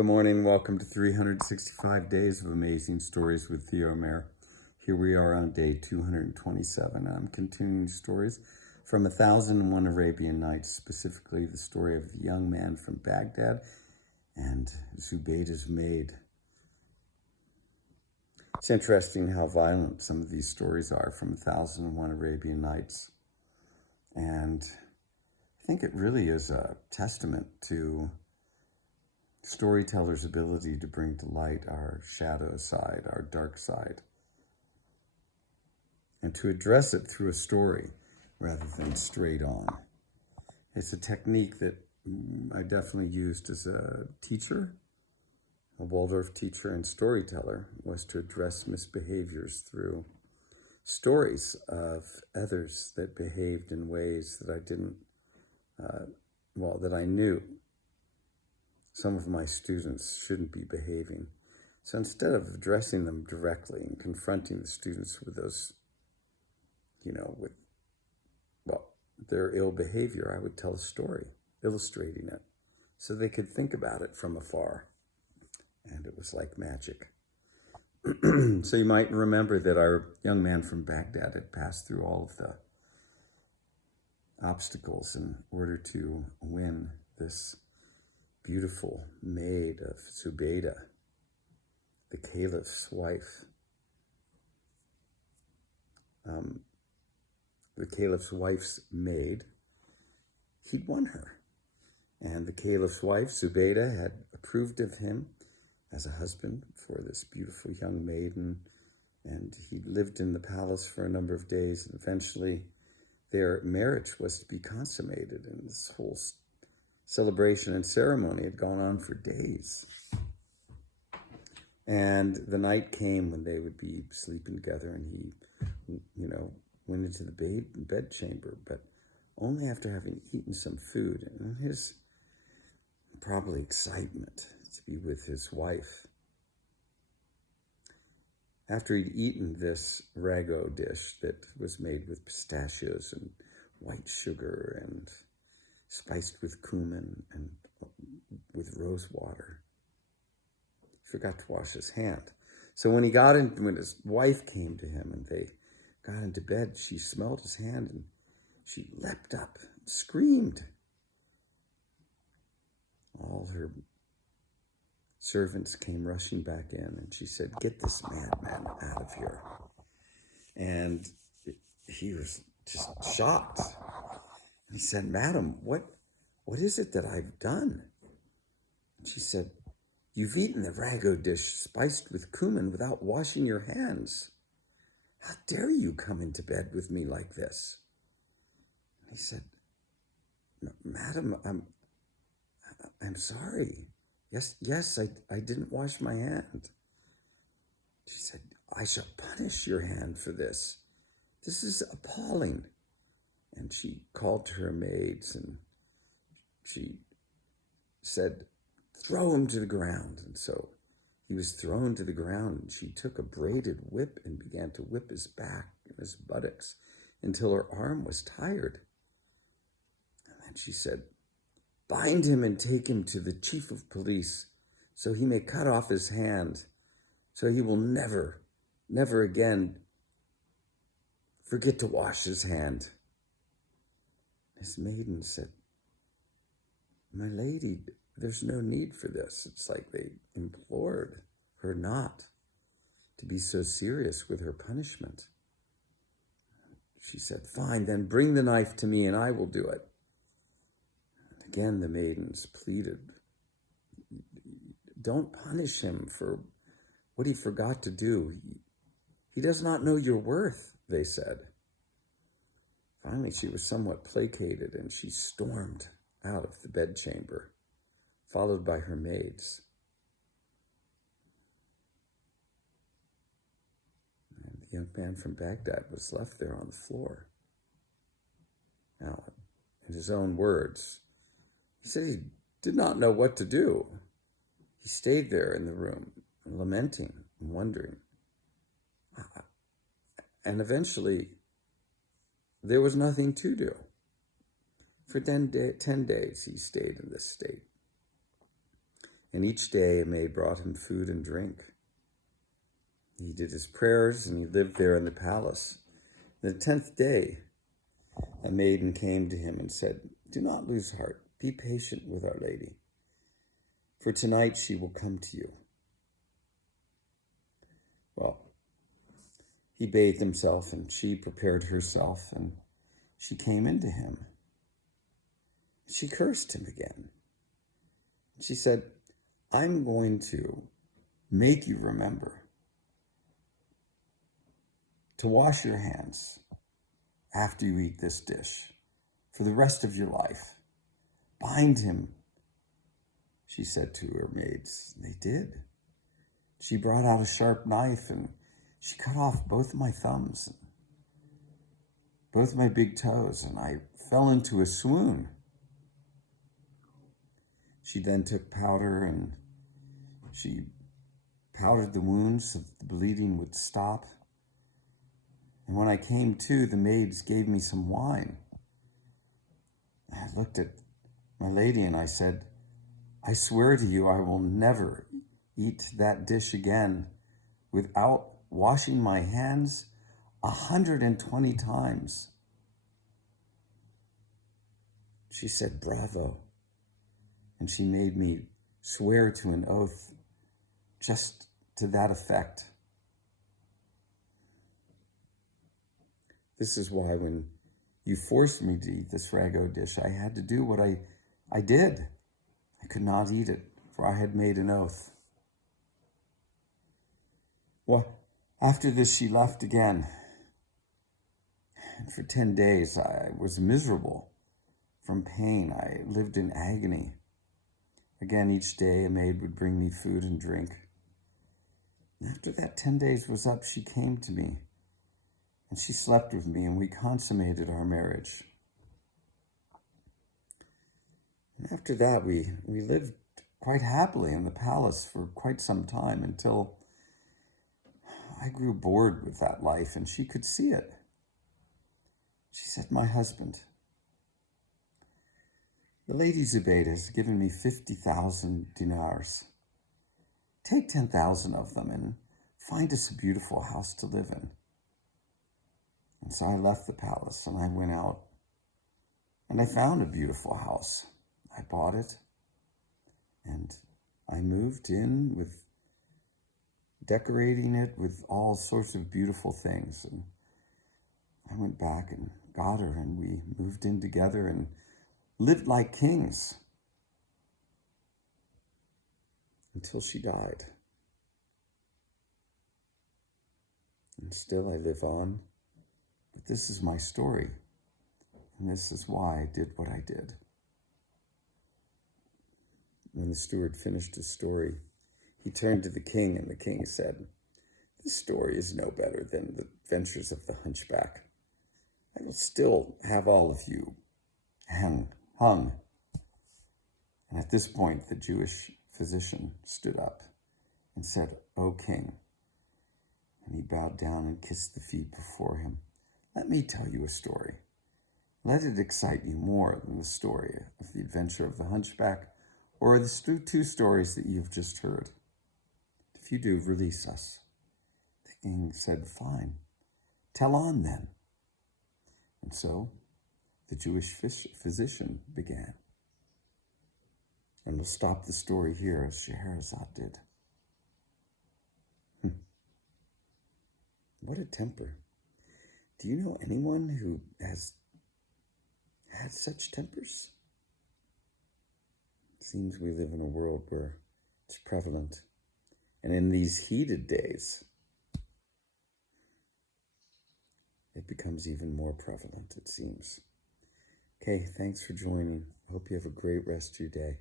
Good morning. Welcome to 365 Days of Amazing Stories with Theo Mayer. Here we are on day 227. I'm continuing stories from 1001 Arabian Nights, specifically the story of the young man from Baghdad and Zubeida's maid. It's interesting how violent some of these stories are from 1001 Arabian Nights. And I think it really is a testament to storytellers' ability to bring to light our shadow side, our dark side, and to address it through a story rather than straight on. It's a technique that I definitely used as a teacher, a Waldorf teacher and storyteller, was to address misbehaviors through stories of others that behaved in ways that I didn't, that I knew some of my students shouldn't be behaving. So instead of addressing them directly and confronting the students with those, their ill behavior, I would tell a story illustrating it so they could think about it from afar. And it was like magic. So you might remember that our young man from Baghdad had passed through all of the obstacles in order to win this beautiful maid of Zubeida, the caliph's wife. The caliph's wife's maid, he'd won her. And the caliph's wife, Zubeida, had approved of him as a husband for this beautiful young maiden. And he lived in the palace for a number of days. And eventually their marriage was to be consummated. And this whole celebration and ceremony had gone on for days. And the night came when they would be sleeping together, and he, went into the bed chamber, but only after having eaten some food, and his probably excitement to be with his wife. After he'd eaten this ragu dish that was made with pistachios and white sugar and spiced with cumin and with rose water, he forgot to wash his hand. So when his wife came to him and they got into bed, she smelled his hand and she leapt up and screamed. All her servants came rushing back in, and she said, "Get this madman out of here." And he was just shocked. And he said, "Madam, what is it that I've done?" And she said, "You've eaten the ragu dish spiced with cumin without washing your hands. How dare you come into bed with me like this?" And he said, "Madam, I'm sorry. Yes, I didn't wash my hand." She said, "I shall punish your hand for this. This is appalling." And she called to her maids and she said, "Throw him to the ground." And so he was thrown to the ground, and she took a braided whip and began to whip his back and his buttocks until her arm was tired. And then she said, "Bind him and take him to the chief of police so he may cut off his hand, so he will never again forget to wash his hand." His maiden said, "My lady, there's no need for this." It's like they implored her not to be so serious with her punishment. She said, "Fine, then bring the knife to me and I will do it." And again, the maidens pleaded, "Don't punish him for what he forgot to do. He does not know your worth," they said. Finally, she was somewhat placated, and she stormed out of the bedchamber, followed by her maids. And the young man from Baghdad was left there on the floor. Now, in his own words, he said he did not know what to do. He stayed there in the room, lamenting and wondering. And eventually, there was nothing to do. For 10 days, he stayed in this state. and each day a maid brought him food and drink. He did his prayers, and he lived there in the palace. The 10th day, a maiden came to him and said, "Do not lose heart. Be patient with Our Lady, for tonight she will come to you." Well, he bathed himself, and she prepared herself, and she came into him. She cursed him again. She said, "I'm going to make you remember to wash your hands after you eat this dish for the rest of your life. Bind him," she said to her maids. They did. She brought out a sharp knife, and she cut off both my thumbs, and both my big toes, and I fell into a swoon. She then took powder, and she powdered the wounds so that the bleeding would stop. And when I came to, the maids gave me some wine. I looked at my lady and I said, "I swear to you, I will never eat that dish again without washing my hands 120 times. She said, "Bravo." And she made me swear to an oath just to that effect. This is why when you forced me to eat this rago dish, I had to do what I did. I could not eat it, for I had made an oath. Well, after this, she left again. And for 10 days, I was miserable from pain. I lived in agony. Again, each day, a maid would bring me food and drink. And after that 10 days was up, she came to me, and she slept with me, and we consummated our marriage. And after that, we lived quite happily in the palace for quite some time until I grew bored with that life, and she could see it. She said, "My husband, the Lady Zubeida has given me 50,000 dinars. Take 10,000 of them and find us a beautiful house to live in." And so I left the palace and I went out and I found a beautiful house. I bought it and I moved in with decorating it with all sorts of beautiful things. And I went back and got her, and we moved in together and lived like kings until she died. And still I live on. But this is my story, and this is why I did what I did. When the steward finished his story, he turned to the king, and the king said, "This story is no better than the adventures of the hunchback. I will still have all of you hung." And at this point, the Jewish physician stood up and said, "O king," and he bowed down and kissed the feet before him. "Let me tell you a story. Let it excite you more than the story of the adventure of the hunchback or the two stories that you've just heard. If you do, release us." The king said, "Fine. Tell on then." And so the Jewish physician began. And we'll stop the story here as Scheherazade did. What a temper. Do you know anyone who has had such tempers? It seems we live in a world where it's prevalent. And in these heated days, it becomes even more prevalent, it seems. Okay, thanks for joining. I hope you have a great rest of your day.